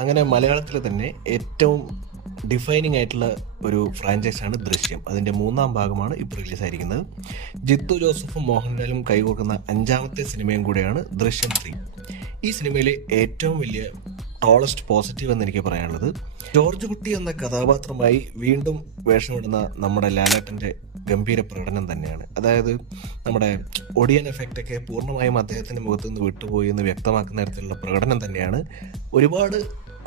അങ്ങനെ മലയാളത്തിൽ തന്നെ ഏറ്റവും ഡിഫൈനിങ് ആയിട്ടുള്ള ഒരു ഫ്രാഞ്ചൈസാണ് ദൃശ്യം. അതിൻ്റെ മൂന്നാം ഭാഗമാണ് ഇപ്പോൾ റിലീസായിരിക്കുന്നത്. ജിത്തു ജോസഫും മോഹൻലാലും കൈകോർക്കുന്ന അഞ്ചാമത്തെ സിനിമയും കൂടെയാണ് ദൃശ്യം 3. ഈ സിനിമയിലെ ഏറ്റവും വലിയ ടോളസ്റ്റ് പോസിറ്റീവ് എന്ന് എനിക്ക് പറയാനുള്ളത് ജോർജ് കുട്ടി എന്ന കഥാപാത്രമായി വീണ്ടും വേഷമിടുന്ന നമ്മുടെ ലാലേട്ടൻ്റെ ഗംഭീര പ്രകടനം തന്നെയാണ്. അതായത് നമ്മുടെ ഒടിയൻ എഫക്റ്റൊക്കെ പൂർണ്ണമായും അദ്ദേഹത്തിൻ്റെ മുഖത്ത് നിന്ന് വിട്ടുപോയി എന്ന് വ്യക്തമാക്കുന്ന തരത്തിലുള്ള പ്രകടനം തന്നെയാണ് ഒരുപാട്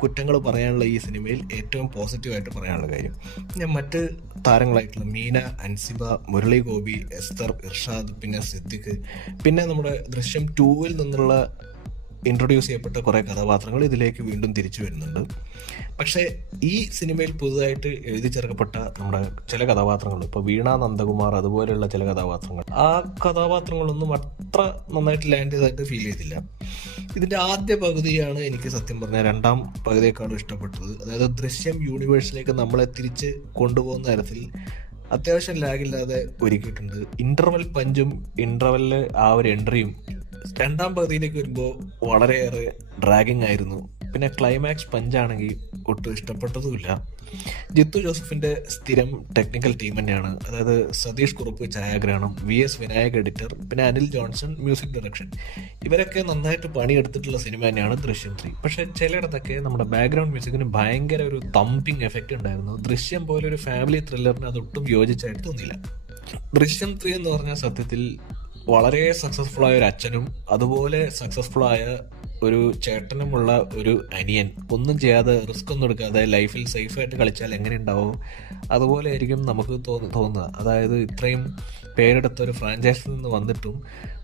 കുറ്റങ്ങൾ പറയാനുള്ള ഈ സിനിമയിൽ ഏറ്റവും പോസിറ്റീവായിട്ട് പറയാനുള്ള കാര്യം. ഞാൻ മറ്റ് താരങ്ങളായിട്ടുള്ള മീന, അൻസിബ, മുരളി ഗോപി, എസ്തർ, ഇർഷാദ്, പിന്നെ സിദ്ദിഖ്, പിന്നെ നമ്മുടെ ദൃശ്യം 2-ൽ നിന്നുള്ള ഇൻട്രൊഡ്യൂസ് ചെയ്യപ്പെട്ട കുറേ കഥാപാത്രങ്ങൾ ഇതിലേക്ക് വീണ്ടും തിരിച്ചു വരുന്നുണ്ട്. പക്ഷേ ഈ സിനിമയിൽ പുതുതായിട്ട് എഴുതി ചേർക്കപ്പെട്ട നമ്മുടെ ചില കഥാപാത്രങ്ങൾ, ഇപ്പോൾ വീണ നന്ദകുമാർ അതുപോലെയുള്ള ചില കഥാപാത്രങ്ങൾ, ആ കഥാപാത്രങ്ങളൊന്നും അത്ര നന്നായിട്ട് ലാൻഡ് ചെയ്തതായിട്ട് ഫീൽ ചെയ്തില്ല. ഇതിൻ്റെ ആദ്യ പകുതിയാണ് എനിക്ക് സത്യം പറഞ്ഞാൽ രണ്ടാം പകുതിയേക്കാളും ഇഷ്ടപ്പെട്ടത്. അതായത് ദൃശ്യം യൂണിവേഴ്സിലേക്ക് നമ്മളെ തിരിച്ച് കൊണ്ടുപോകുന്ന തരത്തിൽ അത്യാവശ്യം ലാഗില്ലാതെ ഒരുക്കിയിട്ടുണ്ട്. ഇന്റർവെൽ പഞ്ചും ഇന്റർവെല്ലിൽ ആ ഒരു എൻട്രിയും രണ്ടാം പകുതിയിലേക്ക് വരുമ്പോൾ വളരെയേറെ ഡ്രാഗിങ് ആയിരുന്നു. പിന്നെ ക്ലൈമാക്സ് പഞ്ചാണെങ്കിൽ ഒട്ടും ഇഷ്ടപ്പെട്ടതുമില്ല. ജിത്തു ജോസഫിന്റെ സ്ഥിരം ടെക്നിക്കൽ ടീം തന്നെയാണ്. അതായത് സതീഷ് കുറുപ്പ് ഛായാഗ്രഹണം, VS വിനായക് എഡിറ്റർ, പിന്നെ അനിൽ ജോൺസൺ മ്യൂസിക് ഡയറക്ഷൻ. ഇവരൊക്കെ നന്നായിട്ട് പണിയെടുത്തിട്ടുള്ള സിനിമ തന്നെയാണ് ദൃശ്യം 3. പക്ഷെ ചിലയിടത്തൊക്കെ നമ്മുടെ ബാക്ക്ഗ്രൗണ്ട് മ്യൂസിക്കിന് ഭയങ്കര ഒരു തമ്പിങ് എഫക്റ്റ് ഉണ്ടായിരുന്നു. ദൃശ്യം പോലെ ഒരു ഫാമിലി ത്രില്ലറിന് അതൊട്ടും യോജിച്ചായിട്ട് തോന്നിയില്ല. ദൃശ്യം 3 എന്ന് പറഞ്ഞാൽ സത്യത്തിൽ വളരെ സക്സസ്ഫുൾ ആയ ഒരു അച്ഛനും അതുപോലെ സക്സസ്ഫുൾ ആയ ഒരു ചേട്ടനുമുള്ള ഒരു അനിയൻ ഒന്നും ചെയ്യാതെ റിസ്ക് ഒന്നും എടുക്കാതെ ലൈഫിൽ സേഫായിട്ട് കളിച്ചാൽ എങ്ങനെ ഉണ്ടാവും അതുപോലെ ആയിരിക്കും നമുക്ക് തോന്നുക. അതായത് ഇത്രയും പേരെടുത്ത ഒരു ഫ്രാഞ്ചൈസിൽ നിന്ന് വന്നിട്ടും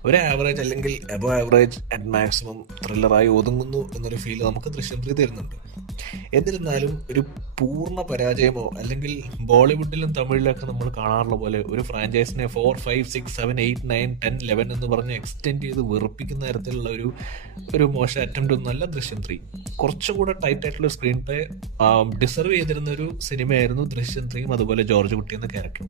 ഒരു ആവറേജ് അല്ലെങ്കിൽ എബോ ആവറേജ് അറ്റ് മാക്സിമം ത്രില്ലറായി ഒതുങ്ങുന്നു എന്നൊരു ഫീൽ നമുക്ക് ദൃശ്യം 3 തരുന്നുണ്ട്. എന്നിരുന്നാലും ഒരു പൂർണ്ണ പരാജയമോ അല്ലെങ്കിൽ ബോളിവുഡിലും തമിഴിലൊക്കെ നമ്മൾ കാണാറുള്ള പോലെ ഒരു ഫ്രാഞ്ചൈസിനെ 4, 5, 6, 7, 8, 9, 10, 11 എന്ന് പറഞ്ഞ് എക്സ്റ്റെൻഡ് ചെയ്ത് വെറുപ്പിക്കുന്ന തരത്തിലുള്ള ഒരു മോശം അറ്റംപ്റ്റ് ഒന്നല്ല ദൃശ്യം 3. കുറച്ചുകൂടെ ടൈറ്റ് ആയിട്ടുള്ള സ്ക്രീൻ പ്ലേ ഡിസർവ് ചെയ്തിരുന്ന ഒരു സിനിമയായിരുന്നു ദൃശ്യം 3. അതുപോലെ ജോർജ് കുട്ടി എന്ന ക്യാരക്ടർ.